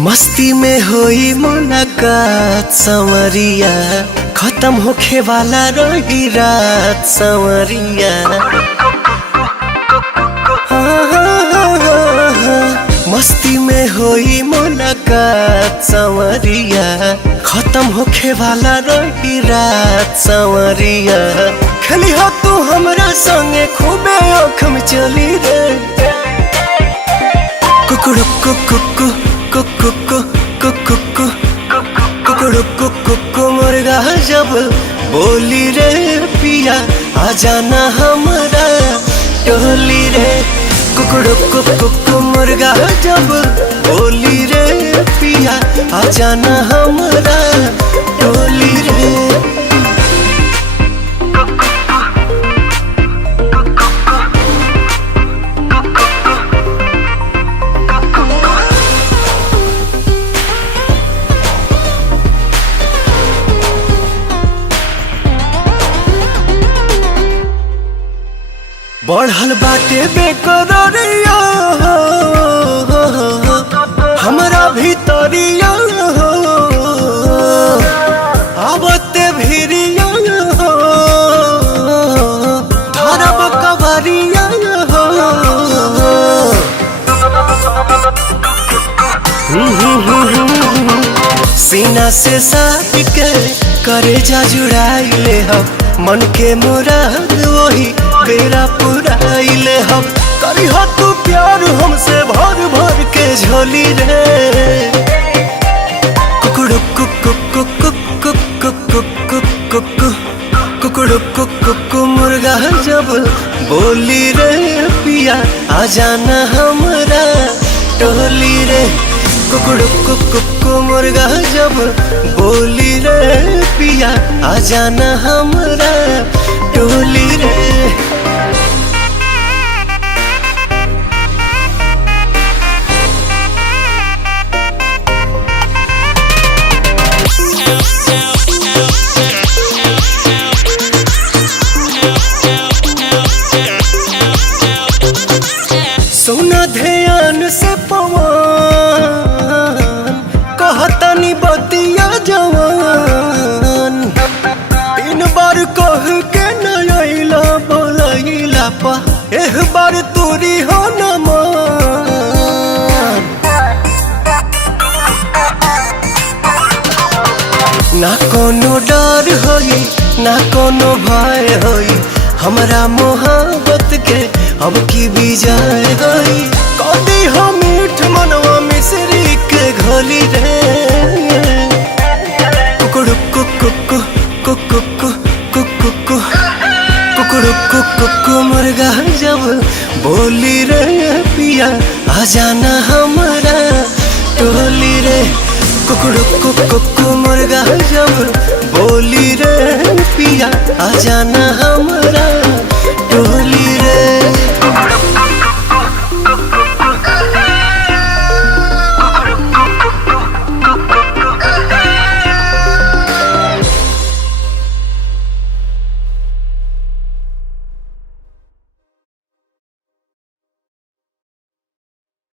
मस्ती में होई मुलाकात संवरिया, खत्म होखे वाला रही रात संवरिया। मस्ती में होई मुलाकात संवरिया, खत्म होखे वाला रही रात संवरिया। खेली हो तू हमरा संगे खूबे आँख में चली रे। कुकुड़ु कुकु कुकु कुकु कुकुड़ु कुकु मुर्गा जब बोली रे पिया, आ जाना हमरा टोली रे। कुकुड़ु कुकु मुर्गा जब बोली रे पिया, आ जाना हमरा टोली रे। बढ़ल बाटे बेकरारिया हमरा भीतरिया, आवते भिरिया धरब कवरिया। सीना से साट के करेजा जुड़ाइले हम, मन के मुराद वही बेरा पुराइले हम। करी हो तू प्यार हमसे भर भर के झोली रे। कुकुड़ु कुकु कुकु कुकु कुकु कुकु कुकुड़ु कुकु मुर्गा जब बोली रे पिया, आ जाना हमरा टोली रे। कुकुड़ु कुकु मुर्गा जब बोली रे पिया, आ जाना हमरा टोली रे। सोना ध्यान से पवन कहतनी बतिया जवान, तीन बार कह के नैला बोलैला पा, एह बार तोरी हो न मान। ना कोनो डर होई ना कोनो भय होई, हमरा मोहब्बत के अब की विजय होई। कदी हो मीठ मनवा मिश्री के घोली रे। कुकुड़ु कुकु कुकु कुकु कुकुड़ु कुकु मुर्गा जब बोली रे पिया, आ जाना हमरा टोली रे। कुकुड़ु कुकु मुर्गा जब बोली रे पिया, आ जाना हमरा टोली।